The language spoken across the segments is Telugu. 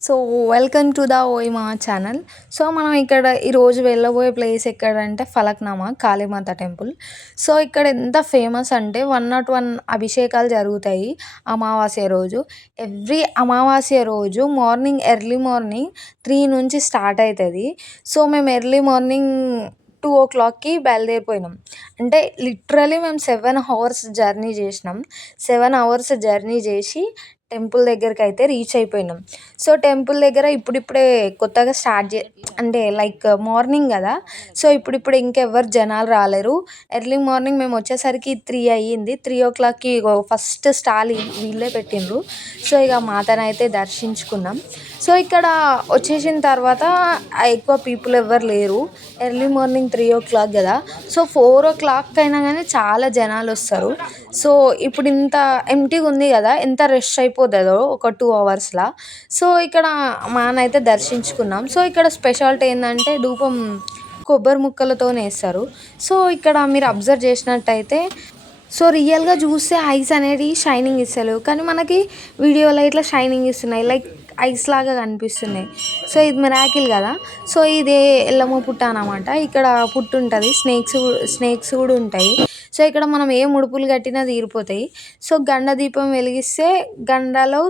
సో, వెల్కమ్ టు ద ఓయిమా ఛానల్. సో, మనం ఇక్కడ ఈరోజు వెళ్ళబోయే ప్లేస్ ఎక్కడంటే ఫలక్నామా కాళీమాత టెంపుల్. సో, ఇక్కడ ఎంత ఫేమస్ అంటే 101 అభిషేకాలు జరుగుతాయి అమావాస్య రోజు. ఎవ్రీ అమావాస్య రోజు మార్నింగ్ ఎర్లీ మార్నింగ్ 3 నుంచి స్టార్ట్ అయితది. సో, మేము ఎర్లీ మార్నింగ్ 2:00కి బయలుదేరిపోయినాం. అంటే లిటరల్లీ మేము 7 అవర్స్ జర్నీ చేసినాం. 7 అవర్స్ జర్నీ చేసి టెంపుల్ దగ్గరకైతే రీచ్ అయిపోయినాం. సో, టెంపుల్ దగ్గర ఇప్పుడిప్పుడే కొత్తగా స్టార్ట్ అంటే లైక్ మార్నింగ్ గదా! సో, ఇప్పుడిప్పుడే ఇంకెవ్వరు జనాలు రాలేరు. ఎర్లీ మార్నింగ్ మేము వచ్చేసరికి 3 అయ్యింది. 3:00కి ఇగో ఫస్ట్ స్టాల్ వీళ్ళే పెట్టిండ్రు. సో, ఇక మాతనైతే దర్శించుకున్నాం. సో, ఇక్కడ వచ్చేసిన తర్వాత ఎక్కువ పీపుల్ ఎవ్వరు లేరు. ఎర్లీ మార్నింగ్ 3:00 గదా! సో, 4:00 అయినా గానీ చాలా జనాలొస్తారు. సో, ఇప్పుడు ఇంత ఎంప్టీగా ఉంది గదా! ఎంత రష్ అయిపోతదో ఒక 2 అవర్స్‌ల. సో, ఇక్కడ మానైతే దర్శించుకున్నాం. సో, ఇక్కడ స్పెషాలిటీ ఏందంటే ధూపం కొబ్బరి ముక్కలతోనేస్తారు. సో, ఇక్కడ మీరు అబ్జర్వ్ చేసినట్టయితే సో, రియల్‌గా చూస్తే ఐస్ అనేటివి షైనింగ్ ఇస్తలేవు. కానీ మనకి వీడియోలో ఇట్లా షైనింగ్ ఇస్తున్నాయి. లైక్ ఐస్ లాగా కనిపిస్తున్నాయి. సో, ఇది మిరాకిల్ గదా! సో, ఇదే ఎల్లమ్మ పుట్ట అనమాట. ఇక్కడ పుట్టు ఉంటది. స్నేక్స్ కూడా ఉంటాయి. సో, ఇక్కడ మనం ఏ ముడుపులు కట్టినా తీరిపోతాయి. సో, గండ దీపం వెలిగిస్తే గండలో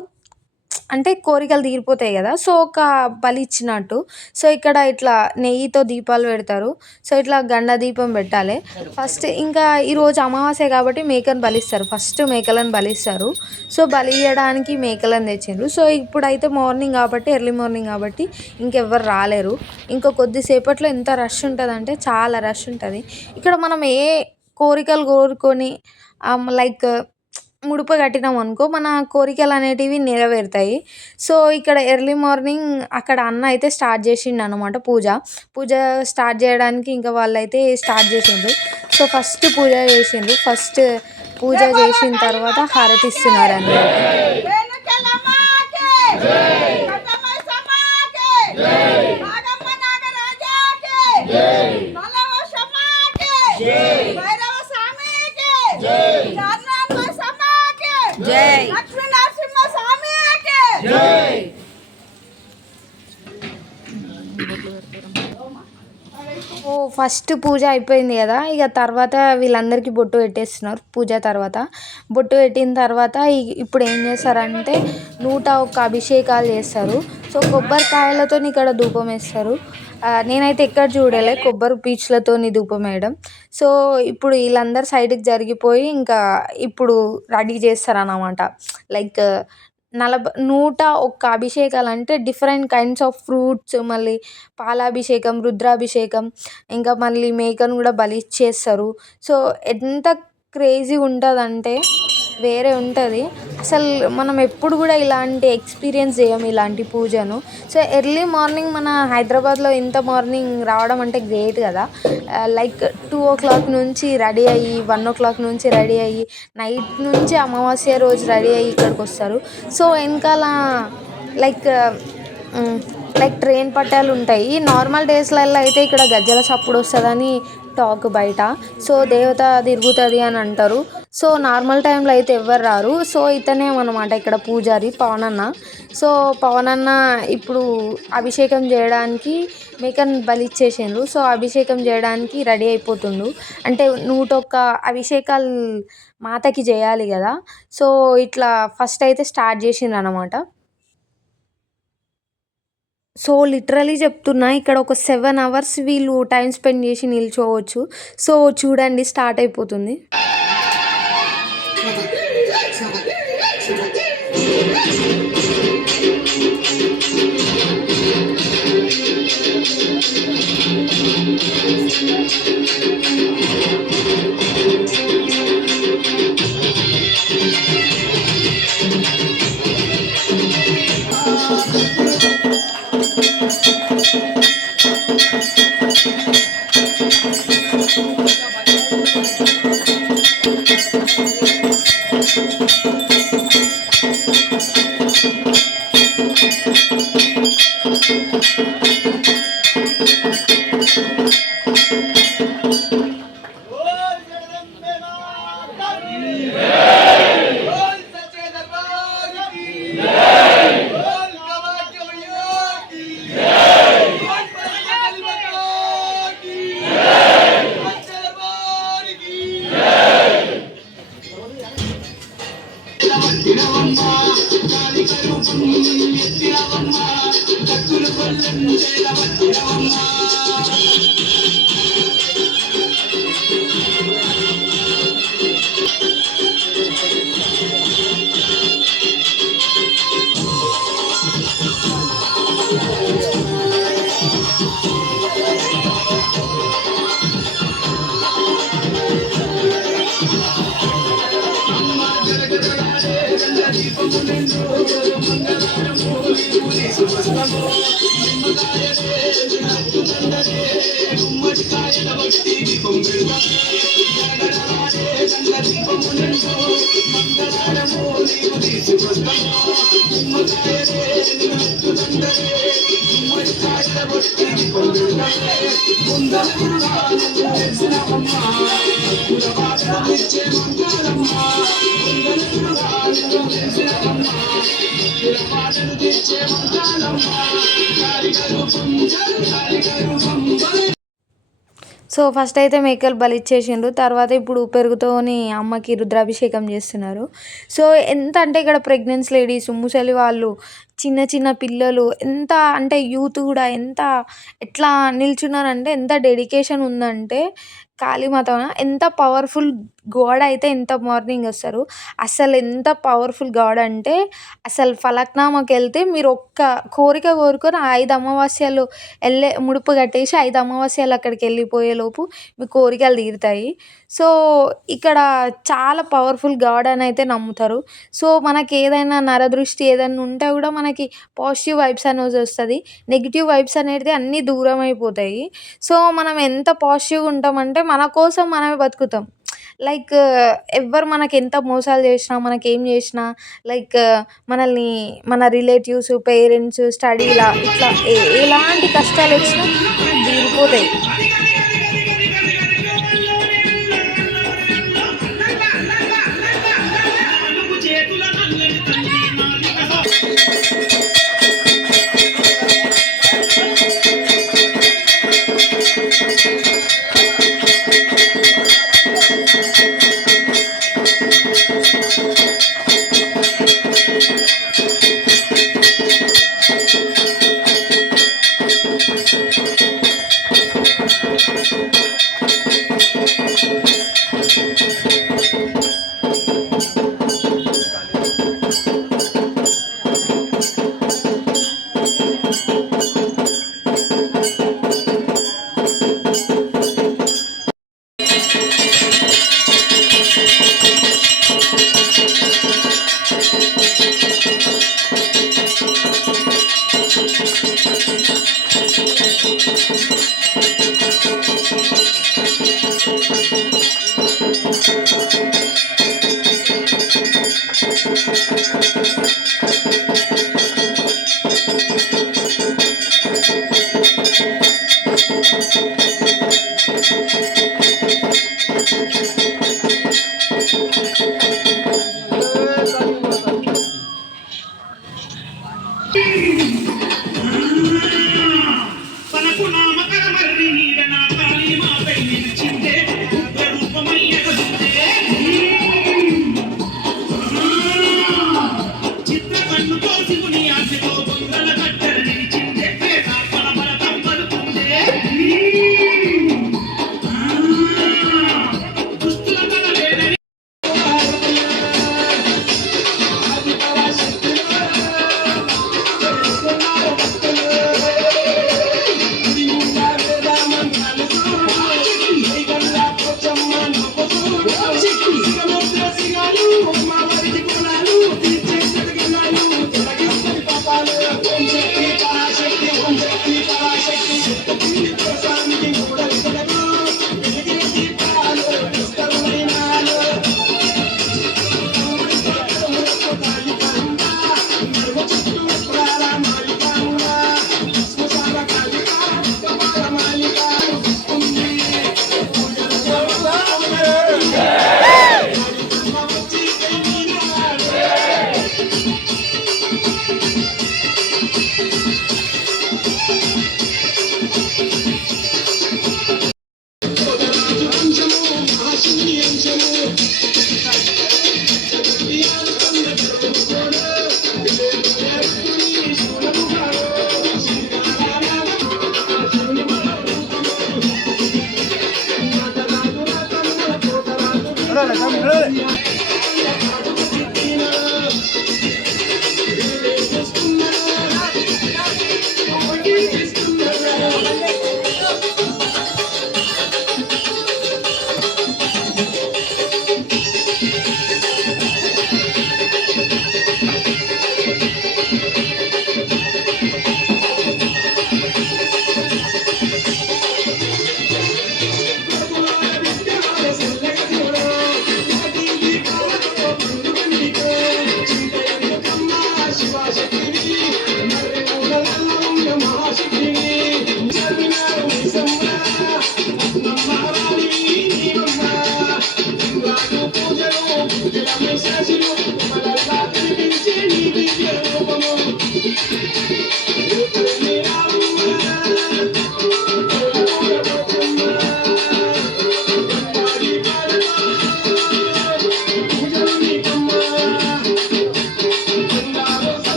అంటే కోరికలు తీరిపోతాయి గదా! సో, ఒక బలి ఇచ్చినట్టు. సో, ఇక్కడ ఇట్లా నెయ్యితో దీపాలు పెడతారు. సో, ఇట్లా గండ దీపం పెట్టాలి. ఫస్ట్ ఇంకా ఈరోజు అమావాస్య కాబట్టి మేకను బలిస్తారు. ఫస్ట్ మేకలను బలిస్తారు. సో, బలి ఇయ్యడానికి మేకలను తెచ్చిండ్రు. సో, ఇప్పుడైతే మార్నింగ్ కాబట్టి ఎర్లీ మార్నింగ్ కాబట్టి ఇంకెవ్వరు రాలేరు. ఇంకో కొద్దిసేపట్లో ఎంత రష్ ఉంటదంటే చాలా రష్ ఉంటది. ఇక్కడ మనం ఏ కోరికలు కోరుకొని లైక్ ముడుపు కట్టినామనుకో మన కోరికలనేటివి నెరవేరుతాయి. సో, ఇక్కడ ఎర్లీ మార్నింగ్ అక్కడ అన్న అయితే స్టార్ట్ చేసిండనమాట పూజ. పూజ స్టార్ట్ చేయడానికి ఇంకా వాళ్ళైతే స్టార్ట్ చేసిండ్రు. సో, ఫస్ట్ పూజ చేసిండ్రు. ఫస్ట్ పూజ చేసిన తర్వాత హారతిస్తున్నారనమాట. జై లక్ష్మీ నరసింహ స్వామికి జై. ఓ ఫస్ట్ పూజ అయిపోయింది కదా! ఇక తర్వాత వీళ్ళందరికీ బొట్టు పెట్టేస్తున్నారు పూజ తర్వాత. బొట్టు పెట్టిన తర్వాత ఇప్పుడు ఏం చేస్తారంటే 101 అభిషేకాలు చేస్తారు. సో, కొబ్బరికాయలతోని ఇక్కడ ధూపం వేస్తారు. నేనైతే ఎక్కడ చూడలే కొబ్బరి పీచులతోని ధూపం వేయడం. సో, ఇప్పుడు వీళ్ళందరూ సైడ్‌కి జరిగిపోయి ఇంకా ఇప్పుడు రెడీ చేస్తారనమాట. లైక్ 101 అభిషేకాలంటే డిఫరెంట్ కైండ్స్ ఆఫ్ ఫ్రూట్స్, మళ్ళీ పాలాభిషేకం, రుద్రాభిషేకం, ఇంకా మళ్ళీ మేకను కూడా బలి ఇచ్చేస్తారు. సో, ఎంత క్రేజీగా ఉంటదంటే వేరే ఉంటది. అసలు మనం ఎప్పుడు కూడా ఇలాంటి ఎక్స్‌పీరియన్స్ చేయం ఇలాంటి పూజను. సో, ఎర్లీ మార్నింగ్ మన హైదరాబాద్‌లో ఇంత మార్నింగ్ రావడం అంటే గ్రేట్ కదా! లైక్ 2:00 నుంచి రెడీ అయ్యి, 1:00 నుంచి రెడీ అయ్యి, నైట్ నుంచి అమావాస్య రోజు రెడీ అయ్యి ఇక్కడికొస్తారు. సో, వెనకాల లైక్ లైక్ ట్రైన్ పట్టాలుంటాయి. నార్మల్ డేస్‌లల్లో అయితే ఇక్కడ గజ్జెల సప్పుడు వస్తదని టాక్ బయట. సో, దేవత తిరుగుతది అని అంటారు. సో, నార్మల్ టైంలో అయితే ఎవ్వరు రారు. సో, ఇతనేమనమాట ఇక్కడ పూజారి పవనన్న. సో, పవనన్న ఇప్పుడు అభిషేకం చేయడానికి మేకను బలిచ్చేసిండ్రు. సో, అభిషేకం చేయడానికి రెడీ అయిపోతుండు. అంటే 101 అభిషేకాలు మాతకి చేయాలి కదా! సో, ఇట్లా ఫస్ట్ అయితే స్టార్ట్ చేసిండ్రనమాట. సో, లిటరల్లీ చెప్తున్నా ఇక్కడ ఒక 7 అవర్స్ వీళ్ళు టైమ్ స్పెండ్ చేసి నిల్చోవచ్చు. సో, చూడండి స్టార్ట్ అయిపోతుంది. సో ఫస్ట్ అయితే మేకలు బలిచ్చేసిండ్రు. తర్వాత ఇప్పుడు పెరుగుతోని అమ్మకి రుద్రాభిషేకం చేస్తున్నారు. సో ఎంత అంటే ఇక్కడ ప్రెగ్నెన్సీ లేడీస్, ముసలి వాళ్ళు, చిన్న చిన్న పిల్లలు ఎంత అంటే యూత్ కూడా ఎంత ఎట్లా నిల్చున్నారంటే ఎంత డెడికేషన్ ఉందంటే కాళీమాత ఎంత పవర్ఫుల్ గాడ్ అయితే ఎంత మార్నింగ్ వస్తారు. అసలు ఎంత పవర్ఫుల్ గాడ్ అంటే అసలు ఫలక్నామాకి వెళ్తే మీరు ఒక్క కోరిక కోరుకొని 5 అమావాస్యలు ముడుపు కట్టేసి 5 అమావాస్యలు అక్కడికి వెళ్ళిపోయేలోపు మీ కోరికలు తీరుతాయి. సో ఇక్కడ చాలా పవర్ఫుల్ గాడ్ అని అయితే నమ్ముతారు. సో మనకి ఏదైనా నరదృష్టి ఏదైనా ఉంటే కూడా మనకి పాజిటివ్ వైబ్స్ అనేది వస్తుంది. నెగిటివ్ వైబ్స్ అనేది అన్నీ దూరం అయిపోతాయి. సో మనం ఎంత పాజిటివ్గా ఉంటామంటే మన కోసం మనమే బతుకుతాం. లైక్ ఎవ్వరు మనకి ఎంత మోసాలు చేసినా, మనకేం చేసినా, లైక్ మనల్ని మన రిలేటివ్స్, పేరెంట్స్, స్టడీలా ఇట్లా ఎలాంటి కష్టాలు వచ్చినా తీరిపోతాయి.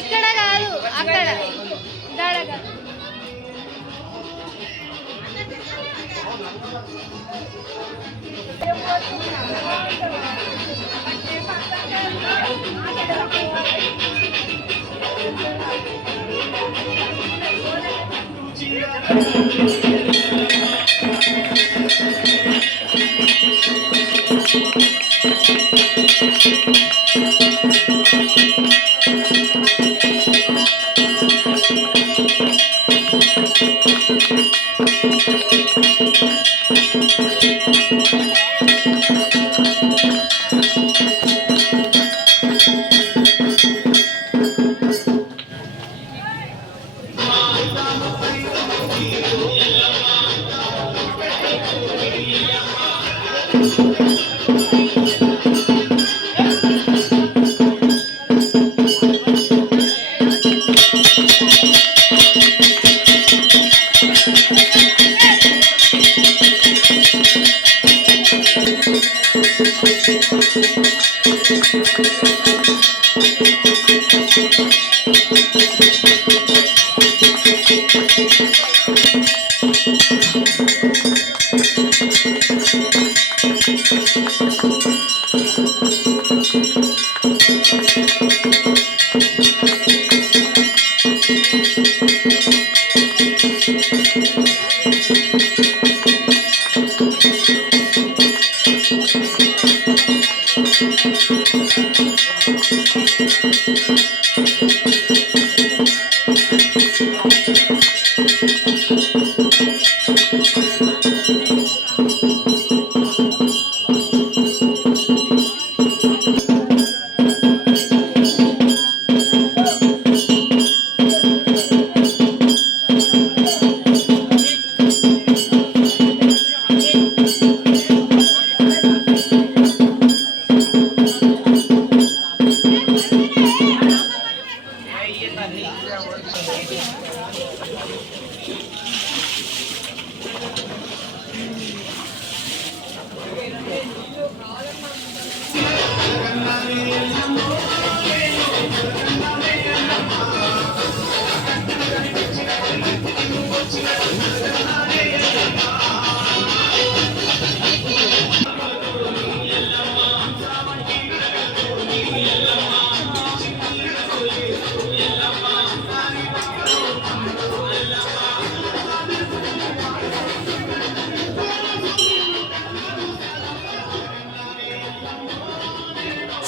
ఇక్కడ కాదు అక్కడ గడగ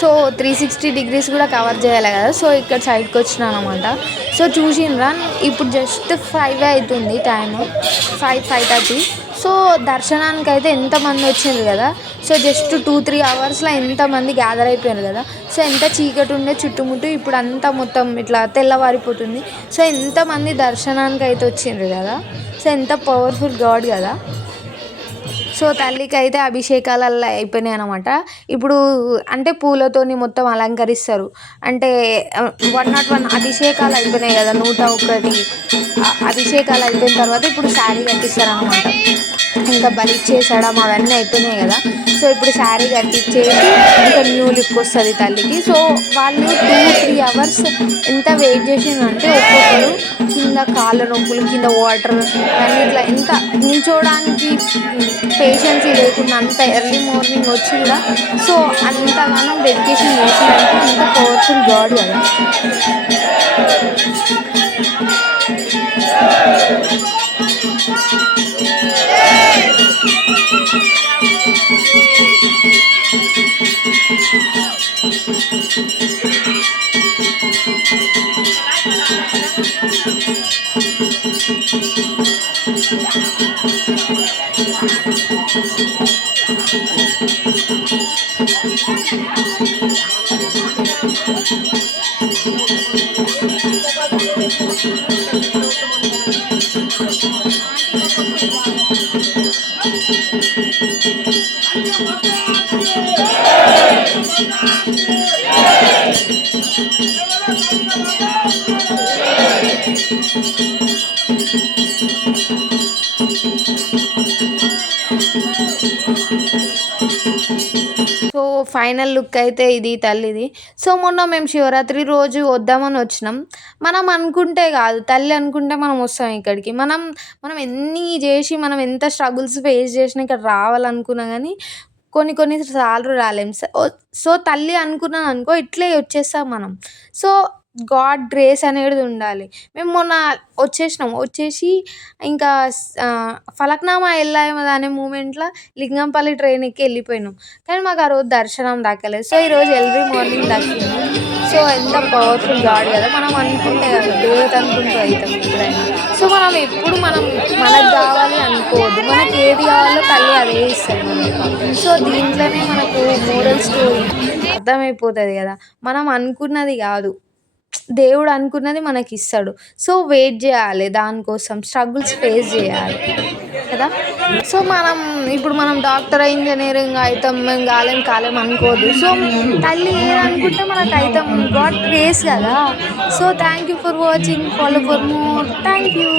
సో 360 డిగ్రీస్ కూడా కవర్ చేయాలి కదా. సో ఇక్కడ సైడ్కి వచ్చినాను అనమాట. సో చూసిండ్రా, ఇప్పుడు జస్ట్ 5 అవుతుంది టైము, 5:30. సో దర్శనానికి అయితే ఎంతమంది వచ్చిండ్రు కదా. సో జస్ట్ 2-3 అవర్స్లో ఎంతమంది గ్యాదర్ అయిపోయారు కదా. సో ఎంత చీకటి ఉండే చుట్టుముట్టు, ఇప్పుడు అంతా మొత్తం ఇట్లా తెల్లవారిపోతుంది. సో ఎంతమంది దర్శనానికి అయితే వచ్చిండ్రు కదా. సో ఎంత పవర్ఫుల్ గాడ్ కదా. సో తల్లికి అయితే అభిషేకాలల్లో అయిపోయినాయి అనమాట. ఇప్పుడు అంటే పూలతోని మొత్తం అలంకరిస్తారు. అంటే 101 అభిషేకాలు అయిపోయినాయి కదా, 101 అభిషేకాలు అయిపోయిన తర్వాత ఇప్పుడు శారీ కట్టిస్తారు అనమాట. ఇంకా బలిచ్చేసడం అవన్నీ అయిపోయినాయి కదా. సో ఇప్పుడు శారీ కట్టించేసి ఇంకా న్యూ లుక్ వస్తుంది తల్లికి. సో వాళ్ళు 2-3 అవర్స్ ఎంత వెయిట్ చేసిందంటే ఒక్కొక్కరు కింద కాళ్ళ నొప్పులు, కింద వాటర్ అన్నీ ఇట్లా ఎంత నిల్చోడానికి పేషెన్సీ లేకుండా అంత ఎర్లీ మార్నింగ్ వచ్చి కూడా సో అంతగానో డెడికేషన్ చేసిందంటే అంత పవర్ఫుల్ గాడ్ కదా. సో ఫైనల్ లుక్ అయితే ఇది తల్లిది. సో మొన్న మేము శివరాత్రి రోజు వద్దామని వచ్చినాం. మనం అనుకుంటే కాదు, తల్లి అనుకుంటే మనం వస్తాం ఇక్కడికి. మనం మనం ఎన్ని చేసి మనం ఎంత స్ట్రగుల్స్ ఫేస్ చేసినా ఇక్కడ రావాలనుకున్నా కానీ కొన్ని సార్లు రాలేం. సో తల్లి అనుకున్నాను అనుకో ఇట్లే వచ్చేస్తాం మనం. సో గాడ్ గ్రేస్ అనేది ఉండాలి. మేము మొన్న వచ్చేసి ఇంకా ఫలక్నామా వెళ్ళాము అనే మూమెంట్లో లింగంపల్లి ట్రైన్ ఎక్కి వెళ్ళిపోయినాం. కానీ మాకు ఆ రోజు దర్శనం దక్కలేదు. సో ఈరోజు ఎర్లీ మార్నింగ్ దక్కింది. సో ఎంత పవర్ఫుల్ గాడ్ కదా. మనం అనుకుంటే కదా దేవత అనుకుంటూ అవుతాం ఎప్పుడైనా. సో మనం ఎప్పుడు మనకు కావాలి అనుకోవద్దు. మనకి ఏది కావాలో తల్లి అదే ఇస్తుంది మనకి. సో దీంట్లోనే మనకు మోరల్ స్టోరీ అర్థమైపోతుంది కదా. మనం అనుకున్నది కాదు, దేవుడు అనుకున్నది మనకి ఇస్తాడు. సో వెయిట్ చేయాలి, దానికోసం స్ట్రగుల్స్ ఫేస్ చేయాలి కదా. సో ఇప్పుడు మనం డాక్టర్ ఇంజనీరింగ్ అవుతాం, మేము కాలేం అనుకోవద్దు. సో తల్లి ఏదనుకుంటే మనకు అవుతాం. గాడ్ గ్రేస్ కదా. So thank you for watching. Follow for more. Thank you.